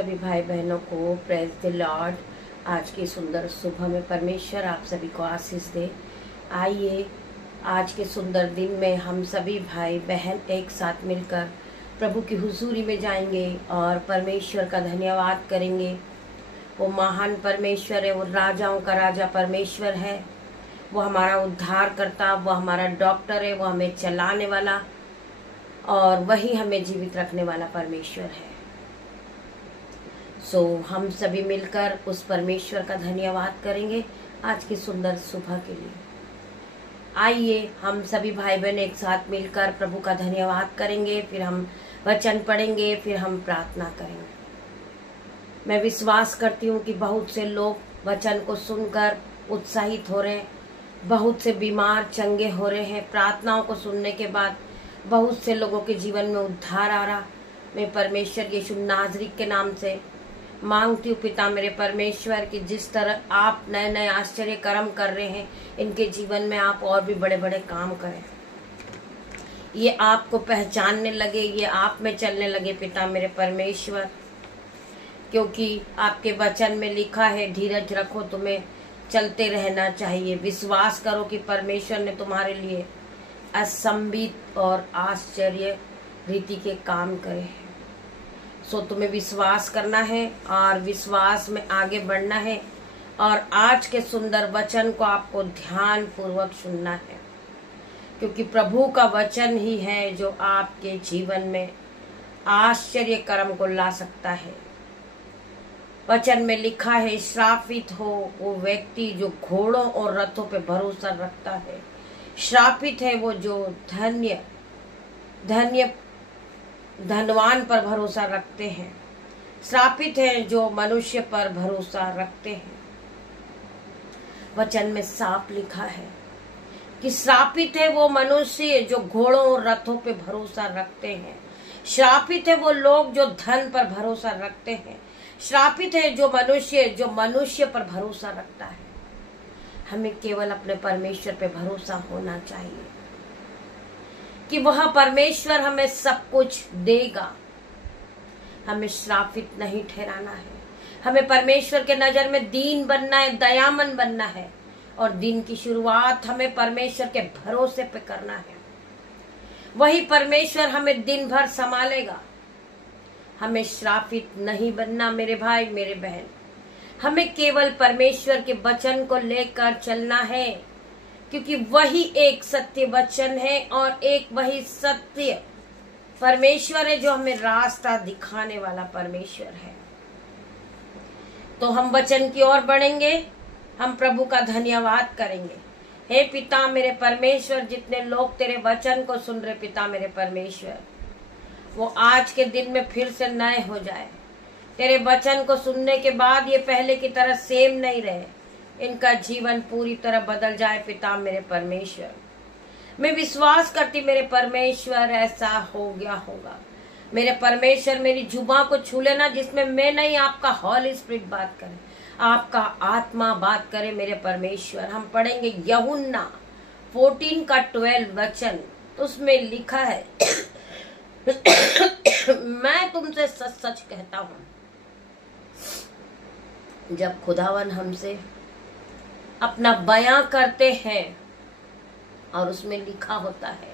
सभी भाई बहनों को प्रेज द लॉर्ड। आज की सुंदर सुबह में परमेश्वर आप सभी को आशीष दे। आइए आज के सुंदर दिन में हम सभी भाई बहन एक साथ मिलकर प्रभु की हुजूरी में जाएंगे और परमेश्वर का धन्यवाद करेंगे। वो महान परमेश्वर है, वो राजाओं का राजा परमेश्वर है, वो हमारा उद्धार करता, वो हमारा डॉक्टर है, वो हमें चलाने वाला और वही हमें जीवित रखने वाला परमेश्वर है। हम सभी मिलकर उस परमेश्वर का धन्यवाद करेंगे आज की सुंदर सुबह के लिए। आइए हम सभी भाई बहन एक साथ मिलकर प्रभु का धन्यवाद करेंगे, फिर हम वचन पढ़ेंगे, फिर हम प्रार्थना करेंगे। मैं विश्वास करती हूँ कि बहुत से लोग वचन को सुनकर उत्साहित हो रहे हैं, बहुत से बीमार चंगे हो रहे हैं। प्रार्थनाओं को सुनने के बाद बहुत से लोगों के जीवन में उद्धार आ रहा। मैं परमेश्वर यीशु नाज़री के नाम से मांगती हूँ पिता मेरे परमेश्वर कि जिस तरह आप नए नए आश्चर्य कर्म कर रहे हैं, इनके जीवन में आप और भी बड़े बड़े काम करें। ये आपको पहचानने लगे, ये आप में चलने लगे पिता मेरे परमेश्वर, क्योंकि आपके वचन में लिखा है धीरज रखो, तुम्हें चलते रहना चाहिए। विश्वास करो कि परमेश्वर ने तुम्हारे लिए असंभित और आश्चर्य रीति के काम करे हैं। तुम्हें विश्वास करना है और विश्वास में आगे बढ़ना है और आज के सुंदर वचन को आपको ध्यान पूर्वक सुनना है, क्योंकि प्रभु का वचन ही है जो आपके जीवन में आश्चर्य कर्म को ला सकता है। वचन में लिखा है श्रापित हो वो व्यक्ति जो घोड़ों और रथों पे भरोसा रखता है। श्रापित है वो जो धनवान पर भरोसा रखते हैं। श्रापित है जो मनुष्य पर भरोसा रखते हैं। वचन में साफ लिखा है कि श्रापित है वो मनुष्य जो घोड़ों और रथों पे भरोसा रखते हैं। श्रापित है वो लोग जो धन पर भरोसा रखते हैं। श्रापित है जो मनुष्य पर भरोसा रखता है। हमें केवल अपने परमेश्वर पे भरोसा होना चाहिए कि वह परमेश्वर हमें सब कुछ देगा। हमें श्रापित नहीं ठहराना है। हमें परमेश्वर के नजर में दीन बनना है, दयामन बनना है और दिन की शुरुआत हमें परमेश्वर के भरोसे पे करना है। वही परमेश्वर हमें दिन भर संभालेगा। हमें श्रापित नहीं बनना मेरे भाई मेरे बहन। हमें केवल परमेश्वर के वचन को लेकर चलना है, क्योंकि वही एक सत्य वचन है और एक वही सत्य परमेश्वर है जो हमें रास्ता दिखाने वाला परमेश्वर है। तो हम वचन की ओर बढ़ेंगे, हम प्रभु का धन्यवाद करेंगे। हे पिता मेरे परमेश्वर, जितने लोग तेरे वचन को सुन रहे पिता मेरे परमेश्वर, वो आज के दिन में फिर से नए हो जाए। तेरे वचन को सुनने के बाद ये पहले की तरह सेम नहीं रहे, इनका जीवन पूरी तरह बदल जाए पिता मेरे परमेश्वर। मैं विश्वास करती मेरे परमेश्वर ऐसा हो गया होगा। मेरे परमेश्वर मेरी जुबान को छू लेना, जिसमें मैं नहीं आपका हॉली स्पिरिट बात करे, आपका आत्मा बात करे मेरे परमेश्वर। हम पढ़ेंगे यूहन्ना 14 का 12 वचन, तो उसमें लिखा है मैं तुमसे सच सच कहता हूँ, जब खुदावन हमसे अपना बयां करते हैं और उसमें लिखा होता है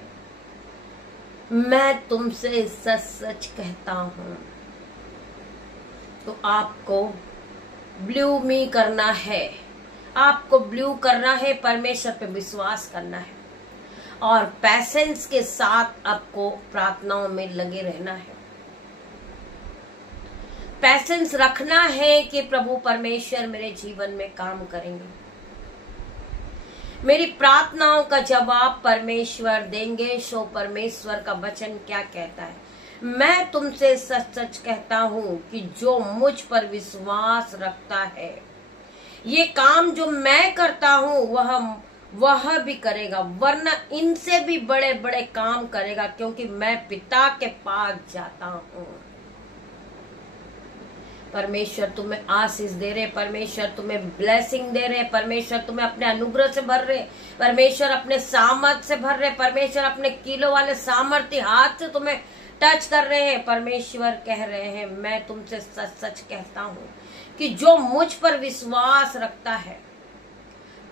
मैं तुमसे सच सच कहता हूं, तो आपको ब्लू मी करना है। आपको ब्लू करना है, परमेश्वर पे विश्वास करना है और पैसेंस के साथ आपको प्रार्थनाओं में लगे रहना है। पैसेंस रखना है कि प्रभु परमेश्वर मेरे जीवन में काम करेंगे। मेरी प्रार्थनाओं का जवाब परमेश्वर देंगे। सो परमेश्वर का वचन क्या कहता है? मैं तुमसे सच सच कहता हूँ कि जो मुझ पर विश्वास रखता है, ये काम जो मैं करता हूँ वह भी करेगा, वरना इनसे भी बड़े बड़े काम करेगा, क्योंकि मैं पिता के पास जाता हूँ। परमेश्वर तुम्हें आशीष दे रहे, परमेश्वर तुम्हें ब्लेसिंग दे रहे, परमेश्वर तुम्हें अपने अनुग्रह से भर रहे, परमेश्वर अपने सामर्थ से भर रहे, परमेश्वर अपने किलो वाले सामर्थ्य हाथ से तुम्हें टच कर रहे हैं। परमेश्वर कह रहे हैं मैं तुमसे सच सच कहता हूँ कि जो मुझ पर विश्वास रखता है,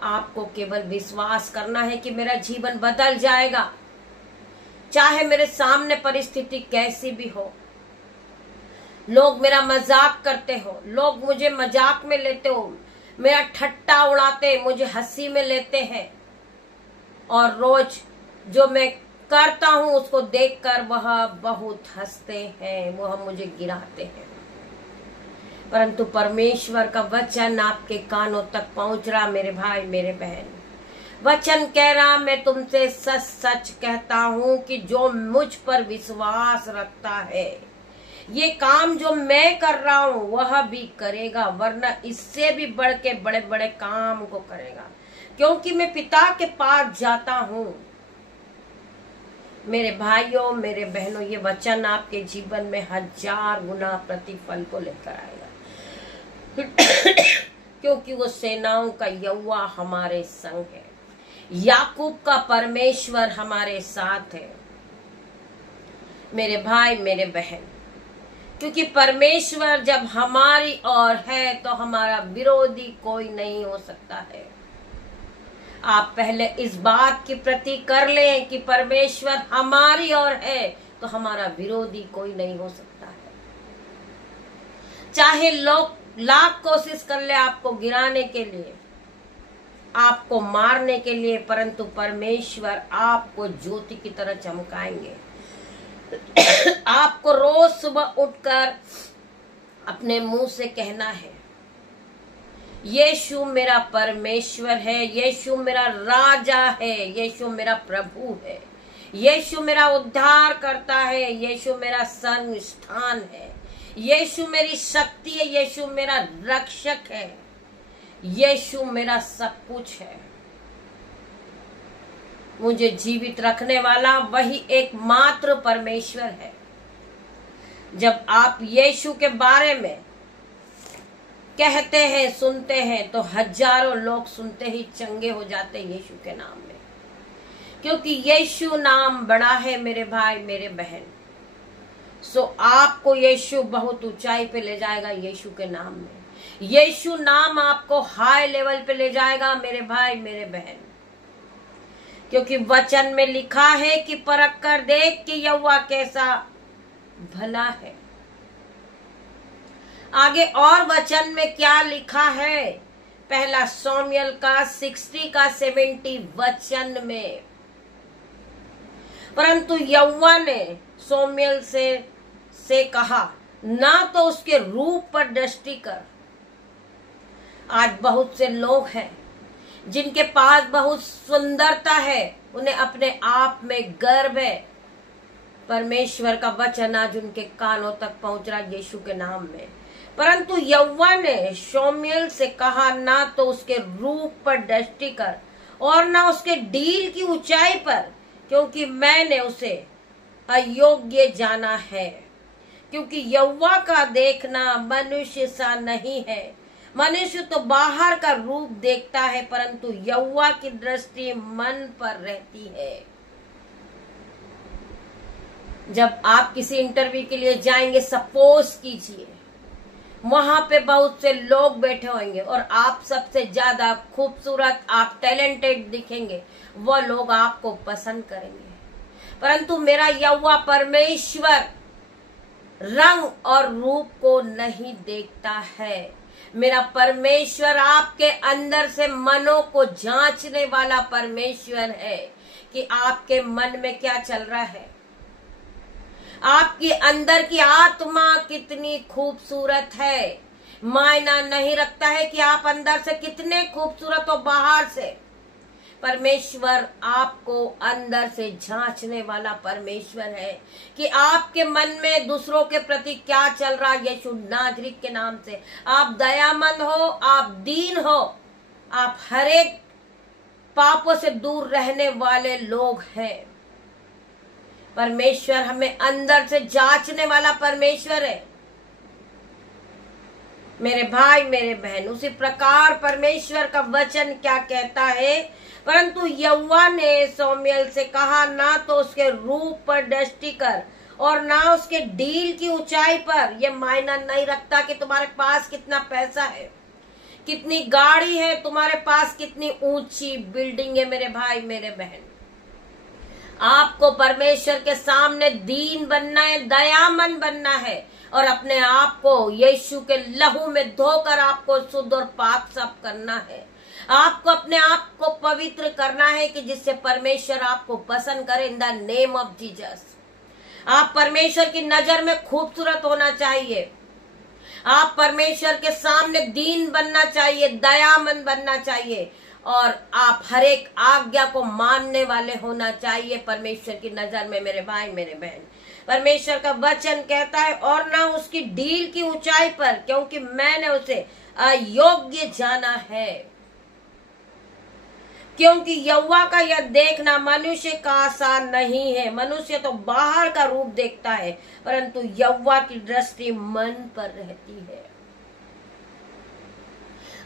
आपको केवल विश्वास करना है कि मेरा जीवन बदल जाएगा, चाहे मेरे सामने परिस्थिति कैसी भी हो। लोग मेरा मजाक करते हो, लोग मुझे मजाक में लेते हो, मेरा ठट्टा उड़ाते, मुझे हंसी में लेते हैं, और रोज जो मैं करता हूं उसको देखकर वह बहुत हंसते हैं, वह मुझे गिराते हैं। परंतु परमेश्वर का वचन आपके कानों तक पहुंच रहा मेरे भाई मेरे बहन। वचन कह रहा मैं तुमसे सच सच कहता हूं कि जो मुझ पर विश्वास रखता है, ये काम जो मैं कर रहा हूं वह भी करेगा, वरना इससे भी बढ़ के बड़े बड़े काम को करेगा, क्योंकि मैं पिता के पास जाता हूं। मेरे भाइयों मेरे बहनों, ये वचन आपके जीवन में 1000 गुना प्रतिफल को लेकर आएगा क्योंकि वो सेनाओं का यहोवा हमारे संग है, याकूब का परमेश्वर हमारे साथ है। मेरे भाई मेरे बहन, क्योंकि परमेश्वर जब हमारी ओर है तो हमारा विरोधी कोई नहीं हो सकता है। आप पहले इस बात की प्रति कर लें कि परमेश्वर हमारी ओर है तो हमारा विरोधी कोई नहीं हो सकता है। चाहे लोग लाख कोशिश कर ले आपको गिराने के लिए, आपको मारने के लिए, परंतु परमेश्वर आपको ज्योति की तरह चमकाएंगे। आपको रोज सुबह उठकर अपने मुंह से कहना है, यीशु मेरा परमेश्वर है, यीशु मेरा राजा है, यीशु मेरा प्रभु है, यीशु मेरा उद्धार करता है, यीशु मेरा सर्व स्थान है, यीशु मेरी शक्ति है, यीशु मेरा रक्षक है, यीशु मेरा सब कुछ है। मुझे जीवित रखने वाला वही एकमात्र परमेश्वर है। जब आप यीशु के बारे में कहते हैं, सुनते हैं, तो हजारों लोग सुनते ही चंगे हो जाते हैं यीशु के नाम में, क्योंकि यीशु नाम बड़ा है मेरे भाई मेरे बहन। सो आपको यीशु बहुत ऊंचाई पे ले जाएगा यीशु के नाम में। यीशु नाम आपको हाई लेवल पे ले जाएगा मेरे भाई मेरे बहन, क्योंकि वचन में लिखा है कि परख कर देख कि यहोवा कैसा भला है। आगे और वचन में क्या लिखा है, पहला शमूएल का 60 का 70 वचन में, परंतु यहोवा ने शमूएल से कहा, ना तो उसके रूप पर दृष्टि कर। आज बहुत से लोग हैं जिनके पास बहुत सुंदरता है, उन्हें अपने आप में गर्व है। परमेश्वर का वचन आज उनके कानों तक पहुंच रहा यीशु के नाम में, परंतु यहोवा ने शमूएल से कहा, ना तो उसके रूप पर दृष्टि कर और ना उसके डील की ऊंचाई पर, क्योंकि मैंने उसे अयोग्य जाना है। क्योंकि यहोवा का देखना मनुष्य सा नहीं है। मनुष्य तो बाहर का रूप देखता है, परंतु यहोवा की दृष्टि मन पर रहती है। जब आप किसी इंटरव्यू के लिए जाएंगे, सपोज कीजिए वहां पे बहुत से लोग बैठे होंगे और आप सबसे ज्यादा खूबसूरत, आप टैलेंटेड दिखेंगे, वो लोग आपको पसंद करेंगे। परंतु मेरा यहोवा परमेश्वर रंग और रूप को नहीं देखता है। मेरा परमेश्वर आपके अंदर से मनों को जांचने वाला परमेश्वर है कि आपके मन में क्या चल रहा है। आपके अंदर की आत्मा कितनी खूबसूरत है। मायना नहीं रखता है कि आप अंदर से कितने खूबसूरत हो बाहर से। परमेश्वर आपको अंदर से जांचने वाला परमेश्वर है कि आपके मन में दूसरों के प्रति क्या चल रहा है। यीशु नाजरीत के नाम से आप दयामंद हो, आप दीन हो, आप हरेक पापों से दूर रहने वाले लोग हैं। परमेश्वर हमें अंदर से जांचने वाला परमेश्वर है मेरे भाई मेरे बहन। उसी प्रकार परमेश्वर का वचन क्या कहता है, परंतु यहोवा ने शमूएल से कहा, ना तो उसके रूप पर दृष्टि कर और ना उसके डील की ऊंचाई पर। यह मायना नहीं रखता कि तुम्हारे पास कितना पैसा है, कितनी गाड़ी है, तुम्हारे पास कितनी ऊंची बिल्डिंग है। मेरे भाई मेरे बहन, आपको परमेश्वर के सामने दीन बनना है, दयामन बनना है और अपने आप को यीशु के लहू में धोकर आपको शुद्ध और पाक साफ करना है। आपको अपने आप को पवित्र करना है कि जिससे परमेश्वर आपको पसंद करे। In the name of Jesus आप परमेश्वर की नजर में खूबसूरत होना चाहिए। आप परमेश्वर के सामने दीन बनना चाहिए, दयामंद बनना चाहिए और आप हर एक आज्ञा को मानने वाले होना चाहिए परमेश्वर की नजर में। मेरे भाई मेरे बहन, परमेश्वर का वचन कहता है और ना उसकी डील की ऊंचाई पर, क्योंकि मैंने उसे अयोग्य जाना है। क्योंकि यहोवा का यह देखना मनुष्य का आसान नहीं है। मनुष्य तो बाहर का रूप देखता है, परंतु यहोवा की दृष्टि मन पर रहती है।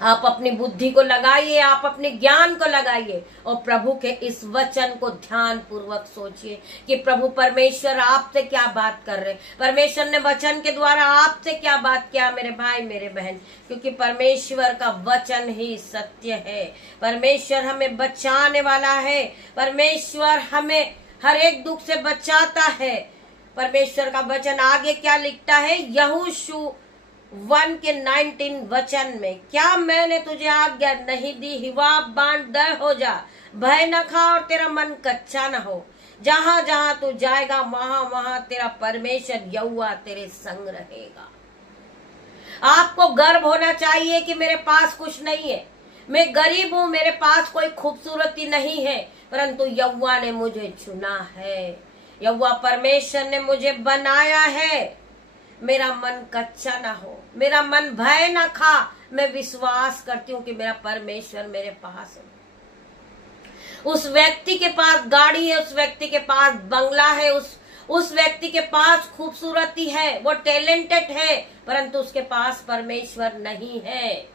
आप अपनी बुद्धि को लगाइए, आप अपने ज्ञान को लगाइए और प्रभु के इस वचन को ध्यान पूर्वक सोचिए कि प्रभु परमेश्वर आपसे क्या बात कर रहे, परमेश्वर ने वचन के द्वारा आपसे क्या बात किया। मेरे भाई मेरे बहन, क्योंकि परमेश्वर का वचन ही सत्य है। परमेश्वर हमें बचाने वाला है, परमेश्वर हमें हर एक दुख से बचाता है। परमेश्वर का वचन आगे क्या लिखता है, यहोशू 1:19 वचन में, क्या मैंने तुझे आज्ञा नहीं दी, हिवा बांध दृढ़ हो जा, भय न खा और तेरा मन कच्चा न हो। जहां जहां तू जाएगा वहां वहां तेरा परमेश्वर यहोवा तेरे संग रहेगा। आपको गर्व होना चाहिए कि मेरे पास कुछ नहीं है, मैं गरीब हूं, मेरे पास कोई खूबसूरती नहीं है, परंतु यहोवा ने मुझे चुना है, यहोवा परमेश्वर ने मुझे बनाया है। मेरा मन कच्चा ना हो, मेरा मन भय ना खा। मैं विश्वास करती हूँ कि मेरा परमेश्वर मेरे पास है। उस व्यक्ति के पास गाड़ी है, उस व्यक्ति के पास बंगला है, उस व्यक्ति के पास खूबसूरती है, वो टैलेंटेड है, परंतु उसके पास परमेश्वर नहीं है।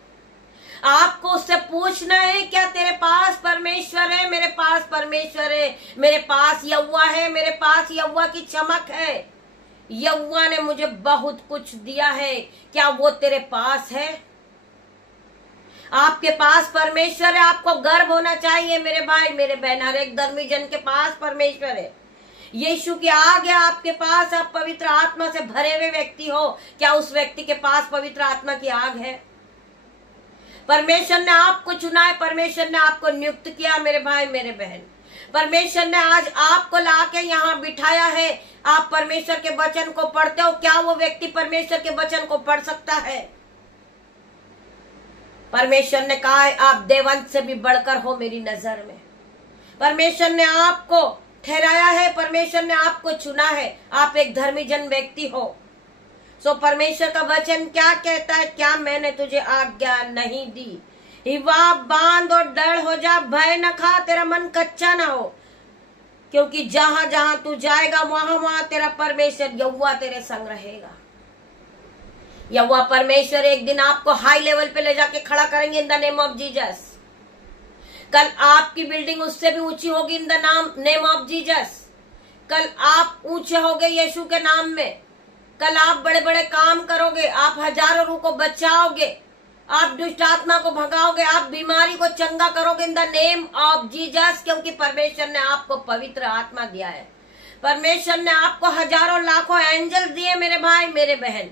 आपको उससे पूछना है, क्या तेरे पास परमेश्वर है? मेरे पास परमेश्वर है, मेरे पास यहोवा है, मेरे पास यहोवा की चमक है। यहोवा ने मुझे बहुत कुछ दिया है, क्या वो तेरे पास है? आपके पास परमेश्वर है, आपको गर्व होना चाहिए। मेरे भाई मेरे बहन, हर एक धर्मी जन के पास परमेश्वर है। यीशु की आग है आपके पास, आप पवित्र आत्मा से भरे हुए व्यक्ति हो, क्या उस व्यक्ति के पास पवित्र आत्मा की आग है? परमेश्वर ने आपको चुना है, परमेश्वर ने आपको नियुक्त किया। मेरे भाई मेरे बहन, परमेश्वर ने आज आपको लाके यहाँ बिठाया है। आप परमेश्वर के वचन को पढ़ते हो, क्या वो व्यक्ति परमेश्वर के वचन को पढ़ सकता है? परमेश्वर ने कहा है आप देवंत से भी बढ़कर हो मेरी नजर में। परमेश्वर ने आपको ठहराया है, परमेश्वर ने आपको चुना है, आप एक धर्मी जन व्यक्ति हो। सो परमेश्वर का वचन क्या कहता है, क्या मैंने तुझे आज्ञा नहीं दी, हिवा बांध और डर हो जा, भय न खा, तेरा मन कच्चा ना हो, क्योंकि जहां जहां तू जाएगा वहां वहां तेरा परमेश्वर यहोवा तेरे संग रहेगा। यहोवा परमेश्वर एक दिन आपको हाई लेवल पे ले जाके खड़ा करेंगे इन द नेम ऑफ जीसस। कल आपकी बिल्डिंग उससे भी ऊंची होगी in the name of Jesus. कल आप ऊंचे होगे यीशु के नाम में। कल आप बड़े बड़े काम करोगे, आप हजारों रूह को बचाओगे, आप दुष्ट आत्मा को भगाओगे, आप बीमारी को चंगा करोगे इन द नेम ऑफ जीसस, क्योंकि परमेश्वर ने आपको पवित्र आत्मा दिया है। परमेश्वर ने आपको हजारों लाखों एंजल दिए। मेरे भाई मेरे बहन,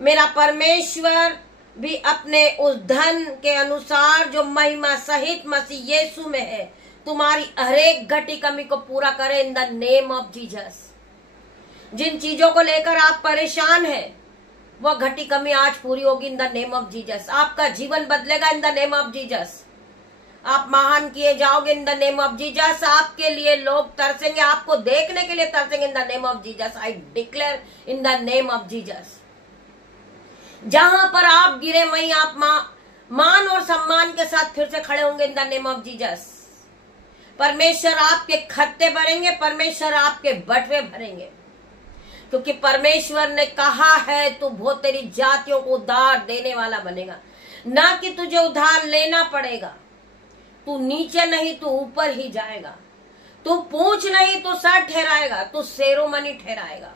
मेरा परमेश्वर भी अपने उस धन के अनुसार जो महिमा सहित मसीह यीशु में है, तुम्हारी हर एक घटी कमी को पूरा करे in the name of Jesus. जिन चीजों को लेकर आप परेशान हैं, वो घटी कमी आज पूरी होगी in the name of Jesus. आपका जीवन बदलेगा in the name of Jesus. आप महान किए जाओगे in the name of Jesus. आपके लिए लोग तरसेंगे, आपको देखने के लिए तरसेंगे in the name of Jesus. I declare in the name of Jesus. जहां पर आप गिरे वहीं आप मान और सम्मान के साथ फिर से खड़े होंगे इन द नेम ऑफ जीसस। परमेश्वर आपके खत्ते भरेंगे, परमेश्वर आपके बटवे भरेंगे, क्योंकि परमेश्वर ने कहा है तू वो तेरी जातियों को उद्धार देने वाला बनेगा, ना कि तुझे उधार लेना पड़ेगा। तू नीचे नहीं, तू ऊपर ही जाएगा। तू पूछ नहीं तो सर ठहराएगा, तू सेरोमनी ठहराएगा।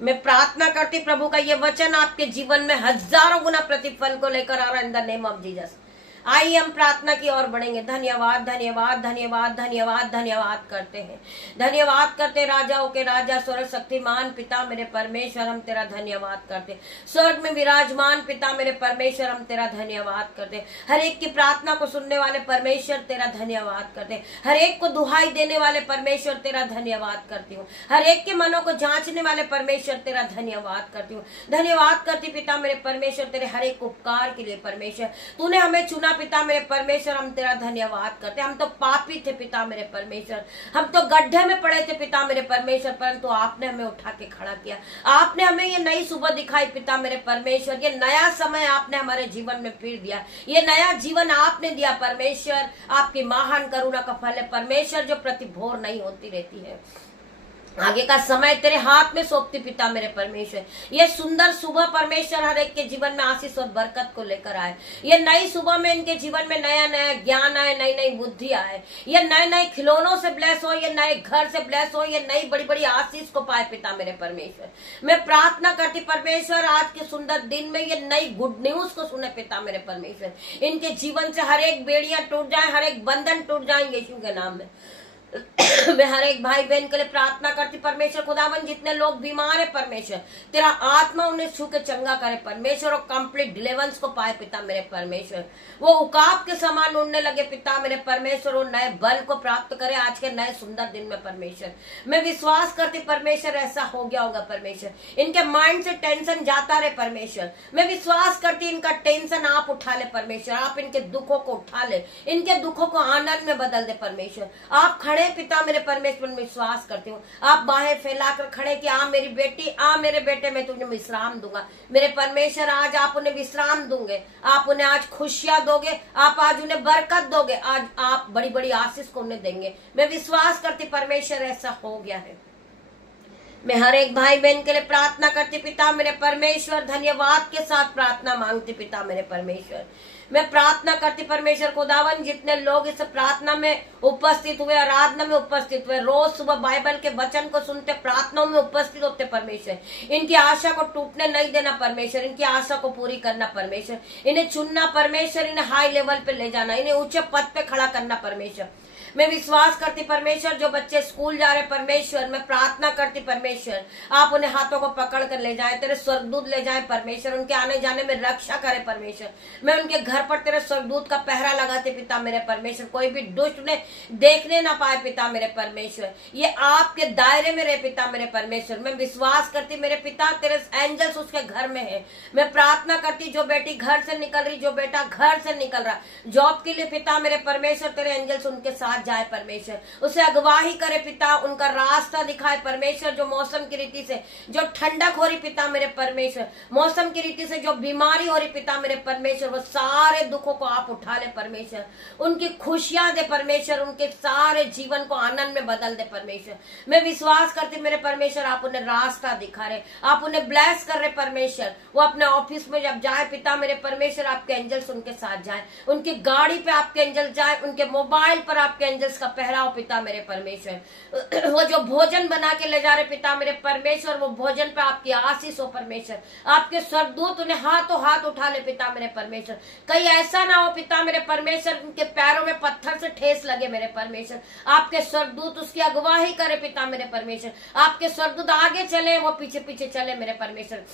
मैं प्रार्थना करती प्रभु का ये वचन आपके जीवन में हजारों गुना प्रतिफल को लेकर आ रहा है इन द नेम ऑफ जीसस। आइए हम प्रार्थना की ओर बढ़ेंगे। धन्यवाद धन्यवाद धन्यवाद धन्यवाद धन्यवाद करते हैं, धन्यवाद करते राजाओं के राजा स्वर्ग शक्तिमान पिता मेरे परमेश्वर, हम तेरा धन्यवाद करते। स्वर्ग में विराजमान पिता मेरे परमेश्वर, हम तेरा धन्यवाद करते। हर एक की प्रार्थना को सुनने वाले परमेश्वर तेरा धन्यवाद करते। हर एक को दुहाई देने वाले परमेश्वर तेरा धन्यवाद करती हूँ। हर एक के मनों को जांचने वाले परमेश्वर तेरा धन्यवाद करती हूँ। धन्यवाद करती पिता मेरे परमेश्वर तेरे हर एक उपकार के लिए परमेश्वर। तूने हमें चुना पिता मेरे परमेश्वर, हम तेरा धन्यवाद करते। हम तो पापी थे पिता मेरे परमेश्वर, हम तो गड्ढे में पड़े थे पिता मेरे परमेश्वर, परंतु आपने हमें उठा के खड़ा किया। आपने हमें ये नई सुबह दिखाई पिता मेरे परमेश्वर। ये नया समय आपने हमारे जीवन में फिर दिया, ये नया जीवन आपने दिया परमेश्वर। आपकी महान करुणा का फल है परमेश्वर, जो प्रतिभोर नहीं होती रहती है। आगे का समय तेरे हाथ में सौंपती पिता मेरे परमेश्वर। ये सुंदर सुबह परमेश्वर हर एक के जीवन में आशीष और बरकत को लेकर आए। ये नई सुबह में इनके जीवन में नया नया ज्ञान आए, नई नई बुद्धि आए। ये नए नए खिलौनों से ब्लेस हो, ये नए घर से ब्लेस हो, ये नई बड़ी बड़ी आशीष को पाए पिता मेरे परमेश्वर। मैं प्रार्थना करती परमेश्वर आज के सुंदर दिन में ये नई गुड न्यूज को सुने पिता मेरे परमेश्वर। इनके जीवन से हर एक बेड़ियां टूट जाए, हर एक बंधन टूट जाए यीशु के नाम में। मैं हर एक भाई बहन के लिए प्रार्थना करती परमेश्वर खुदावन, जितने लोग बीमार है परमेश्वर, तेरा आत्मा उन्हें छू के चंगा करे परमेश्वर, और कंप्लीट डिलीवरेंस को पाए पिता मेरे परमेश्वर। वो उकाब के समान उड़ने लगे पिता मेरे परमेश्वर, और नए बल को प्राप्त करे आज के नए सुंदर दिन में परमेश्वर। मैं विश्वास करती परमेश्वर ऐसा हो गया होगा परमेश्वर। इनके माइंड से टेंशन जाता रहे परमेश्वर। मैं विश्वास करती इनका टेंशन आप उठा ले परमेश्वर। आप इनके दुखों को उठा ले, इनके दुखों को आनंद में बदल दे परमेश्वर। आप खड़े पिता मेरे परमेश्वर में विश्वास करती हूँ। आप बाहें फैलाकर खड़े कि आ मेरी बेटी, आ मेरे बेटे, मैं तुझे विश्राम दूंगा। मेरे परमेश्वर आज आप उन्हें विश्राम दोगे, आप उन्हें आज खुशियां दोगे, आप आज उन्हें बरकत दोगे, आज आप बड़ी बड़ी आशीष को उन्हें देंगे। मैं विश्वास करती परमेश्वर ऐसा हो गया है। मैं हर एक भाई बहन के लिए प्रार्थना करती पिता मेरे परमेश्वर, धन्यवाद के साथ प्रार्थना मांगती पिता मेरे परमेश्वर। मैं प्रार्थना करती परमेश्वर खुदावन, जितने लोग इस प्रार्थना में उपस्थित हुए, आराधना में उपस्थित हुए, रोज सुबह बाइबल के वचन को सुनते, प्रार्थनाओं में उपस्थित होते परमेश्वर, इनकी आशा को टूटने नहीं देना परमेश्वर, इनकी आशा को पूरी करना परमेश्वर। इन्हें चुनना परमेश्वर, इन्हें हाई लेवल पे ले जाना, इन्हें ऊंचे पद पे खड़ा करना परमेश्वर। मैं विश्वास करती परमेश्वर, जो बच्चे स्कूल जा रहे परमेश्वर, मैं प्रार्थना करती परमेश्वर, आप उन्हें हाथों को पकड़ कर ले जाए, तेरे स्वर्गदूत ले जाए परमेश्वर, उनके आने जाने में रक्षा करे परमेश्वर। मैं उनके घर पर तेरे स्वर्गदूत का पहरा लगाते पिता मेरे परमेश्वर, कोई भी दुष्ट ने देखने ना पाए पिता मेरे परमेश्वर। ये आपके दायरे में रहे पिता मेरे परमेश्वर। मैं विश्वास करती मेरे पिता, तेरे एंजल्स उसके घर में है। मैं प्रार्थना करती, जो बेटी घर से निकल रही, जो बेटा घर से निकल रहा जॉब के लिए पिता मेरे परमेश्वर, तेरे एंजल्स उनके साथ जाए परमेश्वर, उसे अगवाही करे पिता, उनका रास्ता दिखाए परमेश्वर। जो मौसम की रीति से जो ठंडक हो रही पिता मेरे परमेश्वर, मौसम की रीति से जो बीमारी हो रही पिता मेरे परमेश्वर, वो सारे दुखों को आप उठा ले परमेश्वर, उनकी खुशियां दे परमेश्वर, उनके सारे जीवन को आनंद में बदल दे परमेश्वर। मैं विश्वास करती मेरे परमेश्वर, आप उन्हें रास्ता दिखा रहे, आप उन्हें ब्लेस कर रहे परमेश्वर। वो अपने ऑफिस में जब जाए पिता मेरे परमेश्वर, आपके एंजल्स उनके साथ जाए, उनकी गाड़ी पे आपके एंजल जाए, उनके मोबाइल पर आपके एंजल्स का पहराव पिता मेरे परमेश्वर। वो जो भोजन बना के ले जा रहे पिता मेरे परमेश्वर, वो भोजन पे आपकी आशीष हो परमेश्वर, आपके स्वर्गदूत उन्हें हाथों हाथ उठा ले पिता मेरे परमेश्वर। कहीं ऐसा ना हो पिता मेरे परमेश्वर, उनके पैरों में पत्थर से ठेस लगे मेरे परमेश्वर, आपके स्वर्गदूत उसकी अगवाही करे पिता मेरे परमेश्वर, आपके स्वर्गदूत आगे चले, वो पीछे पीछे चले मेरे परमेश्वर।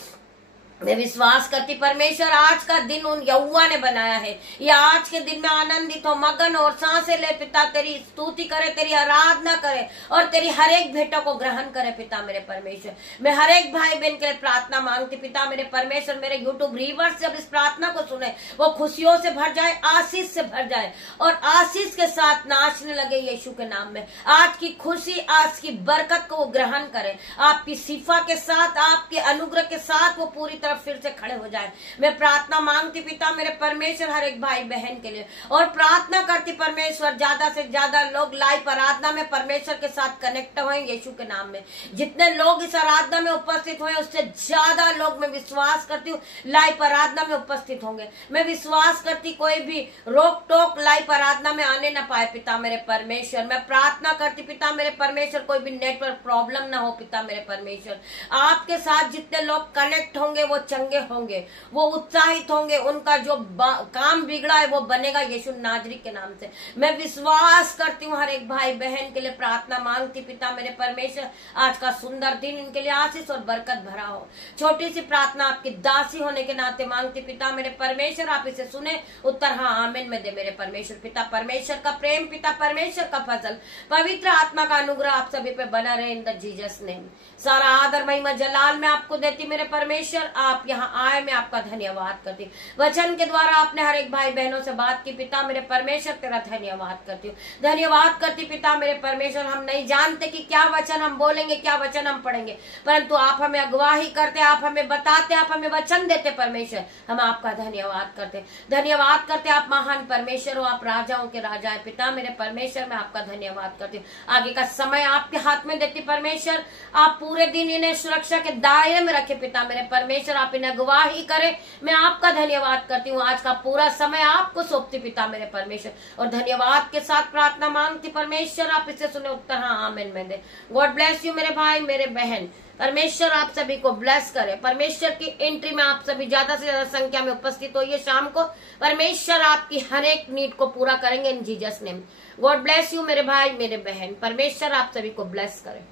मैं विश्वास करती परमेश्वर, आज का दिन उन यहोवा ने बनाया है, ये आज के दिन में आनंदित हो, मगन और सांसें ले पिता, तेरी स्तुति करे, तेरी आराधना करे, और तेरी हर एक भेंट को ग्रहण करे पिता मेरे परमेश्वर। मैं हर एक भाई बहन के लिए प्रार्थना मांगती पिता मेरे परमेश्वर, मेरे यूट्यूब व्यूअर्स जब इस प्रार्थना को सुने, वो खुशियों से भर जाए, आशीष से भर जाए, और आशीष के साथ नाचने लगे यीशु के नाम में। आज की खुशी, आज की बरकत को वो ग्रहण करे, आपकी सिफा के साथ, आपके अनुग्रह के साथ वो पूरी तरफ फिर से खड़े हो जाए। मैं प्रार्थना मांगती पिता मेरे परमेश्वर हर एक भाई बहन के लिए, और प्रार्थना करती परमेश्वर ज्यादा से ज्यादा लोग लाइव आराधना में परमेश्वर के साथ कनेक्ट हुए यीशु के नाम में। जितने लोग इस आराधना में उपस्थित हुए उससे ज्यादा लोग मैं विश्वास करती हूँ लाइव आराधना में उपस्थित होंगे। मैं विश्वास करती कोई भी रोक टोक लाइव आराधना में आने ना पाए पिता मेरे परमेश्वर। मैं प्रार्थना करती पिता मेरे परमेश्वर कोई भी नेटवर्क प्रॉब्लम ना हो पिता मेरे परमेश्वर। आपके साथ जितने लोग कनेक्ट होंगे वो चंगे होंगे, वो उत्साहित होंगे, उनका जो काम बिगड़ा है वो बनेगा यीशु नाजरी के नाम से। मैं विश्वास करती हूँ हर एक भाई बहन के लिए प्रार्थना मांगती पिता मेरे परमेश्वर आज का सुंदर दिन इनके लिए आशीष और बरकत भरा हो। छोटी सी प्रार्थना आपकी दासी होने के नाते मांगती पिता मेरे परमेश्वर, आप इसे सुने, उत्तर हाँ आमीन में दे मेरे परमेश्वर। पिता परमेश्वर का प्रेम, पिता परमेश्वर का फजल, पवित्र आत्मा का अनुग्रह आप सभी पे बना रहे इन द जीसस नेम। सारा आदर महिमा जलाल मैं आपको देती मेरे परमेश्वर। आप यहाँ आए मैं आपका धन्यवाद करती। वचन के द्वारा आपने हर एक भाई बहनों से बात की पिता मेरे परमेश्वर, तेरा धन्यवाद करती हूँ, धन्यवाद करती पिता मेरे परमेश्वर। हम नहीं जानते कि क्या वचन हम बोलेंगे, क्या वचन हम पढ़ेंगे, परंतु आप हमें अगुवाही करते, आप हमें बताते, आप हमें वचन देते परमेश्वर। हम आपका धन्यवाद करते, धन्यवाद करते। आप महान परमेश्वर हो, आप राजाओं के राजा है पिता मेरे परमेश्वर। मैं आपका धन्यवाद करती हूँ। आगे का समय आपके हाथ में देती परमेश्वर। आप पूरे दिन इन्हें सुरक्षा के दायरे में रखे पिता मेरे परमेश्वर। आप इन्हें अगुवाही करें, मैं आपका धन्यवाद करती हूँ। आज का पूरा समय आपको सौंपती पिता मेरे परमेश्वर, और धन्यवाद के साथ प्रार्थना मांगती परमेश्वर। आप इसे सुने, उत्तर हाँ आमीन में दे। गॉड ब्लेस यू मेरे भाई मेरे बहन। परमेश्वर आप सभी को ब्लेस करे। परमेश्वर की एंट्री में आप सभी ज्यादा से ज्यादा संख्या में उपस्थित होइए शाम को। परमेश्वर आपकी हर एक नीड को पूरा करेंगे इन Jesus name. God bless you मेरे भाई मेरे बहन। परमेश्वर आप सभी को ब्लेस करे।